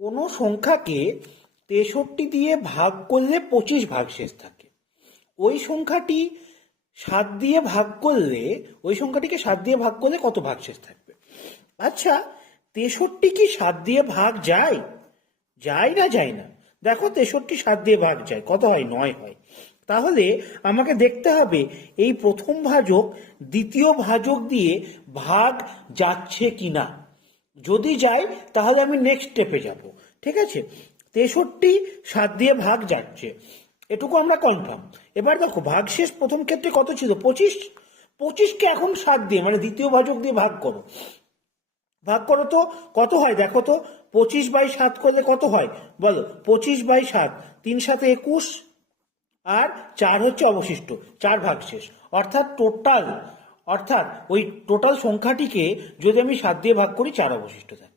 কোনো সংখ্যাকে 63 দিয়ে ভাগ করলে 25 ভাগশেষ থাকে। ওই সংখ্যাটি 7 দিয়ে ভাগ করলে কত ভাগশেষ থাকবে? আচ্ছা, 63 কি 7 দিয়ে ভাগ যায়? যায় না যায় না? দেখো, 63 7 দিয়ে ভাগ যায়, কত হয়? 9 হয়। তাহলে আমাকে দেখতে হবে এই প্রথম ভাজক দ্বিতীয় ভাজক দিয়ে ভাগ যাচ্ছে কিনা। যদি যায় তাহলে আমি নেক্সট স্টেপে যাব। ঠিক আছে, 63 7 দিয়ে ভাগ যাচ্ছে, এটুকু আমরা কনফার্ম। এবার দেখো, ভাগশেষ প্রথম ক্ষেত্রে কত ছিল? 25। 25কে এখন 7 দিয়ে মানে দ্বিতীয় ভাজক দিয়ে ভাগ করো। তো কত হয় দেখো তো, 25/7 করলে কত হয় বলো? 25/7, 3 7 21, আর 4 হচ্ছে অবশিষ্ট, 4 ভাগশেষ। অর্থাৎ ওই টোটাল সংখ্যাটিকে যদি আমি 7 দিয়ে ভাগ করি, 4 অবশিষ্ট থাকে।